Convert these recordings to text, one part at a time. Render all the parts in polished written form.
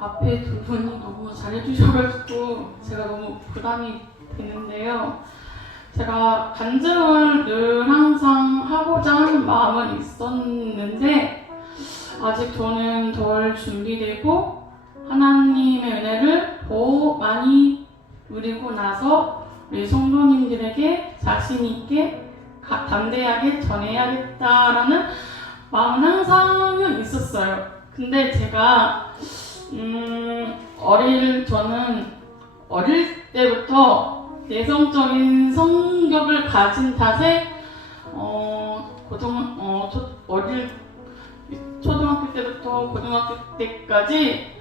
앞에 두 분이 너무 잘해주셔가지고 제가 너무 부담이 되는데요. 제가 간증을 늘 항상 하고자 하는 마음은 있었는데 아직 저는 덜 준비되고 하나님의 은혜를 더 많이 누리고 나서 우리 성도님들에게 자신 있게 담대하게 전해야겠다라는 마음은 항상 있었어요. 근데 제가 저는 어릴 때부터 내성적인 성격을 가진 탓에 초등학교 때부터 고등학교 때까지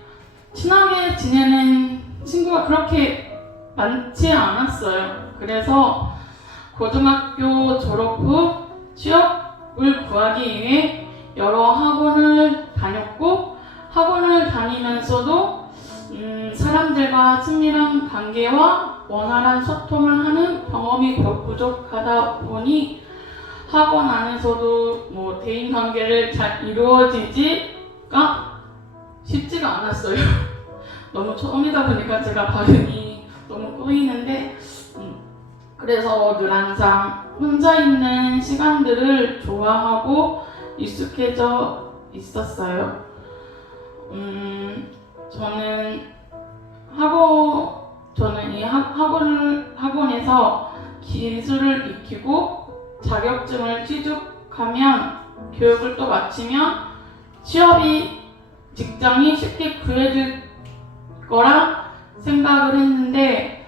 친하게 지내는 친구가 그렇게 많지 않았어요. 그래서 고등학교 졸업 후 취업을 구하기 위해 여러 학원을 다녔고 학원을 다니면서도 사람들과 친밀한 관계와 원활한 소통을 하는 경험이 부족하다 보니 학원 안에서도 대인 관계를 잘 이루어지지가 쉽지가 않았어요. 너무 처음이다 보니까 제가 발음이 너무 꼬이는데 그래서 늘 항상 혼자 있는 시간들을 좋아하고 익숙해져 있었어요. 저는 이 학원에서 기술을 익히고 자격증을 취득하면 교육을 또 마치면 직장이 쉽게 구해질 거라 생각을 했는데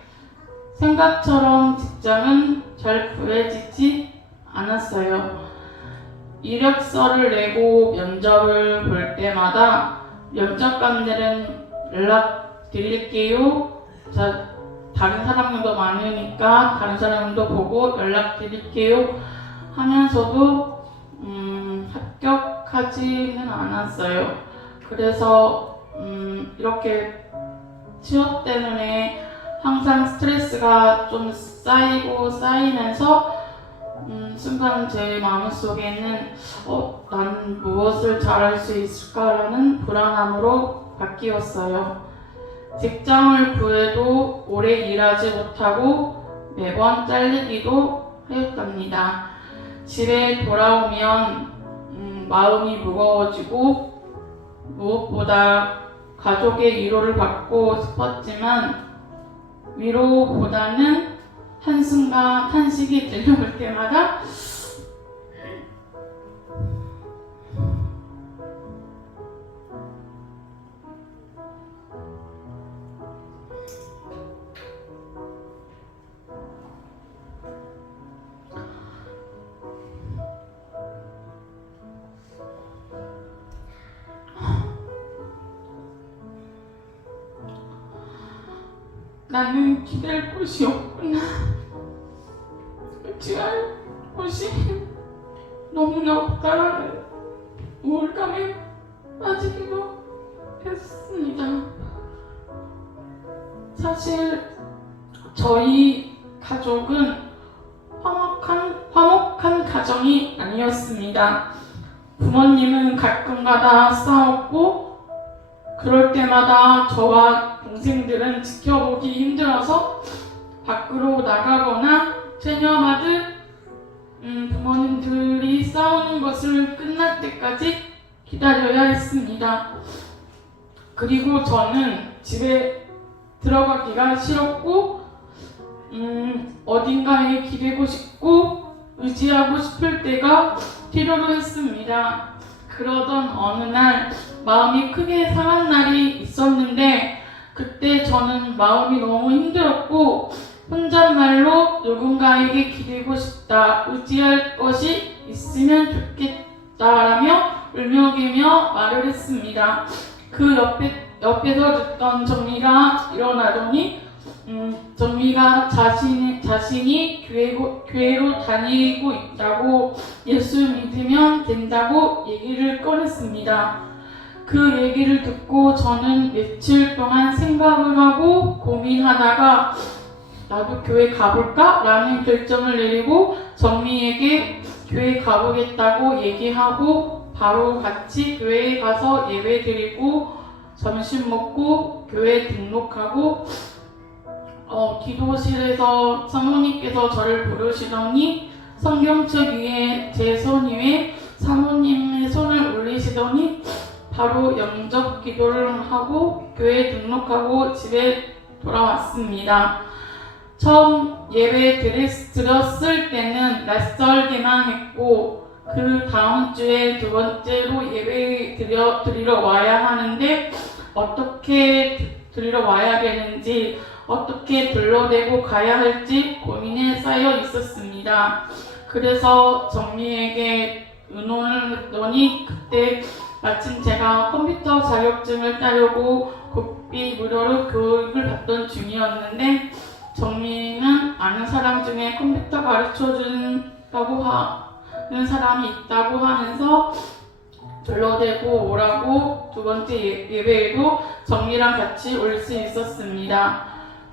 생각처럼 직장은 잘 구해지지 않았어요. 이력서를 내고 면접을 볼 때마다 면접관들은 연락 드릴게요. 다른 사람들도 많으니까 다른 사람도 보고 연락 드릴게요 하면서도 합격하지는 않았어요. 그래서 이렇게 취업 때문에 항상 스트레스가 좀 쌓이면서 순간 제 마음속에는 난 무엇을 잘할 수 있을까라는 불안함으로 바뀌었어요. 직장을 구해도 오래 일하지 못하고 매번 잘리기도 하였답니다. 집에 돌아오면 마음이 무거워지고 무엇보다 가족의 위로를 받고 싶었지만 위로보다는 한숨과 탄식이 들려올 때마다 나는 기댈 곳이 없구나. 의지할 곳이 너무나 없다라는 우울감에 빠지기도 했습니다. 사실 저희 가족은 화목한 가정이 아니었습니다. 부모님은 가끔가다 싸웠고 그럴 때마다 저와 동생들은 지켜보기 힘들어서 밖으로 나가거나 체념하듯 부모님들이 싸우는 것을 끝날 때까지 기다려야 했습니다. 그리고 저는 집에 들어가기가 싫었고 어딘가에 기대고 싶고 의지하고 싶을 때가 필요로 했습니다. 그러던 어느 날 마음이 크게 상한 날이 있었는데 그때 저는 마음이 너무 힘들었고 혼잣말로 누군가에게 기대고 싶다, 의지할 것이 있으면 좋겠다라며 울먹이며 말을 했습니다. 그 옆에서 듣던 정미가 일어나더니 정미가 자신이 교회로 다니고 있다고 예수 믿으면 된다고 얘기를 꺼냈습니다. 그 얘기를 듣고 저는 며칠 동안 생각을 하고 고민하다가 나도 교회 가볼까? 라는 결정을 내리고 정미에게 교회 가보겠다고 얘기하고 바로 같이 교회에 가서 예배 드리고 점심 먹고 교회 등록하고 기도실에서 사모님께서 저를 부르시더니 성경책 위에 제 손 위에 사모님의 손을 올리시더니 바로 영접 기도를 하고 교회 등록하고 집에 돌아왔습니다. 처음 예배 드렸을 때는 낯설기만 했고 그 다음 주에 두 번째로 예배 드리러 와야 하는데 어떻게 드리러 와야 되는지 어떻게 둘러대고 가야 할지 고민에 쌓여 있었습니다. 그래서 정리에게 의논을 했더니 그때 마침 제가 컴퓨터 자격증을 따려고 국비 무료로 교육을 받던 중이었는데 정리는 아는 사람 중에 컴퓨터 가르쳐준다고 하는 사람이 있다고 하면서 둘러대고 오라고 두 번째 예배에도 정리랑 같이 올 수 있었습니다.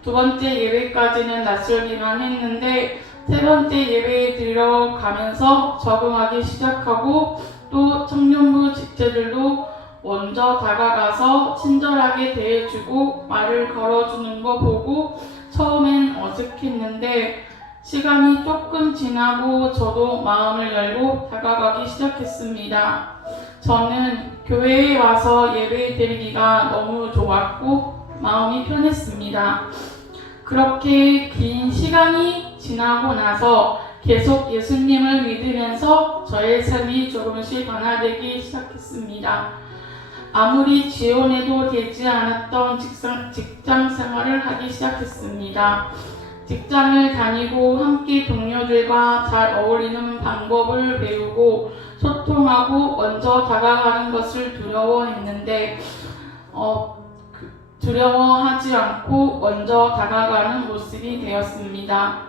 두 번째 예배까지는 낯설기만 했는데 세 번째 예배에 들어가면서 적응하기 시작하고 또 청년부 직제들도 먼저 다가가서 친절하게 대해주고 말을 걸어주는 거 보고 처음엔 어색했는데 시간이 조금 지나고 저도 마음을 열고 다가가기 시작했습니다. 저는 교회에 와서 예배 드리기가 너무 좋았고 마음이 편했습니다. 그렇게 긴 시간이 지나고 나서 계속 예수님을 믿으면서 저의 삶이 조금씩 변화되기 시작했습니다. 아무리 지원해도 되지 않았던 직장 생활을 하기 시작했습니다. 직장을 다니고 함께 동료들과 잘 어울리는 방법을 배우고 소통하고 먼저 다가가는 것을 두려워했는데 두려워하지 않고 먼저 다가가는 모습이 되었습니다.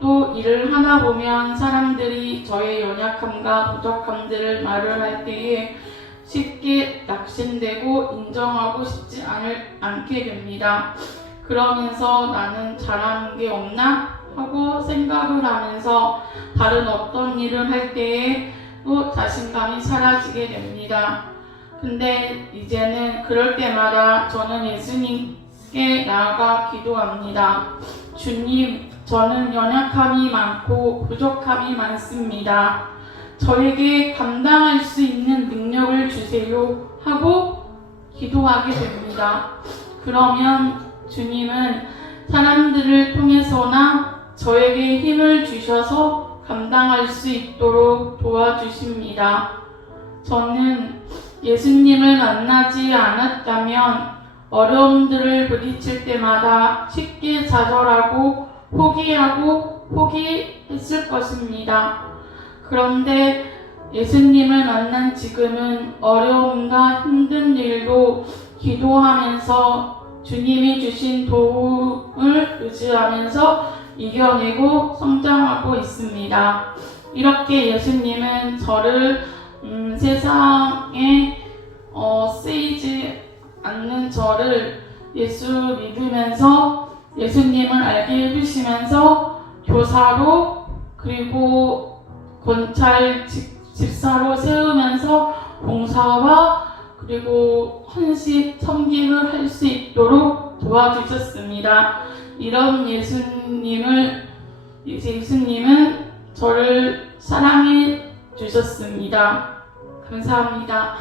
또 일을 하나 보면 사람들이 저의 연약함과 부족함들을 말을 할 때에 쉽게 낙심되고 인정하고 싶지 않게 됩니다. 그러면서 나는 잘하는 게 없나 하고 생각을 하면서 다른 어떤 일을 할 때에 또 자신감이 사라지게 됩니다. 근데 이제는 그럴 때마다 저는 예수님께 나아가 기도합니다. 주님, 저는 연약함이 많고 부족함이 많습니다. 저에게 감당할 수 있는 능력을 주세요 하고 기도하게 됩니다. 그러면 주님은 사람들을 통해서나 저에게 힘을 주셔서 감당할 수 있도록 도와주십니다. 저는 예수님을 만나지 않았다면 어려움들을 부딪힐 때마다 쉽게 좌절하고 포기했을 것입니다. 그런데 예수님을 만난 지금은 어려움과 힘든 일도 기도하면서 주님이 주신 도움을 의지하면서 이겨내고 성장하고 있습니다. 이렇게 예수님은 저를 세상에 쓰이지 않는 저를 예수 믿으면서 예수님을 알게 해주시면서 교사로 그리고 권찰 집사로 세우면서 봉사와 그리고 헌신 섬김을 할 수 있도록 도와주셨습니다. 이런 예수님은 저를 사랑해 주셨습니다. 감사합니다.